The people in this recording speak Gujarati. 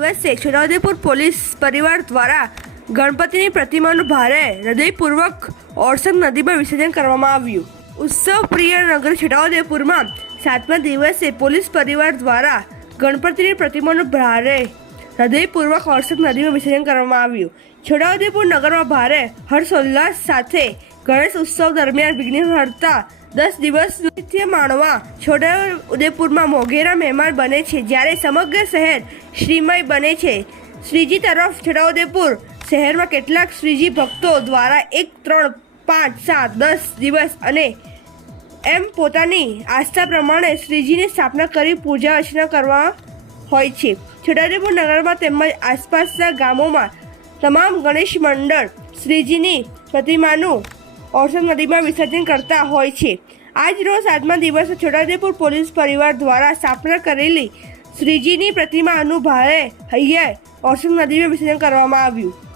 દિવસે છોટાઉદેપુર પોલીસ પરિવાર દ્વારા ગણપતિની પ્રતિમાનું ભારે હૃદયપૂર્વક ઓરસંગ નદીમાં વિસર્જન કરવામાં આવ્યું. ઉત્સવ પ્રિય નગર છોટાઉદેપુરમાં સાતમા દિવસે પોલીસ પરિવાર દ્વારા ગણપતિની પ્રતિમાનું ભારે હૃદયપૂર્વક ઓરસંગ નદીમાં વિસર્જન કરવામાં આવ્યું. છોટાઉદેપુર નગરમાં ભારે હર્ષોલ્લાસ સાથે ગણેશ ઉત્સવ દરમિયાન વિઘ્ન હરતા દસ દિવસ નૃત્ય માણવા છોટાઉદેપુરમાં મોઘેરા મહેમાન બને છે, જ્યારે સમગ્ર શહેર શ્રીમય બને છે. શ્રીજી તરફ છોટાઉદેપુર શહેરમાં કેટલાક શ્રીજી ભક્તો દ્વારા એક, ત્રણ, પાંચ, સાત, દસ દિવસ અને એમ પોતાની આસ્થા પ્રમાણે શ્રીજીની સ્થાપના કરી પૂજા અર્ચના કરવા હોય છે. છોટાઉદેપુર નગરમાં તેમજ આસપાસના ગામોમાં તમામ ગણેશ મંડળ શ્રીજીની પ્રતિમાનું ઓરસંગ નદીમાં વિસર્જન કરતા હોય છે. આજ રોજ સાતમા દિવસે છોટાઉદેપુર પોલીસ પરિવાર દ્વારા સ્થાપના કરેલી શ્રીજીની પ્રતિમાનું ભારે હૈયે ઓરસંગ નદીમાં વિસર્જન કરવામાં આવ્યું.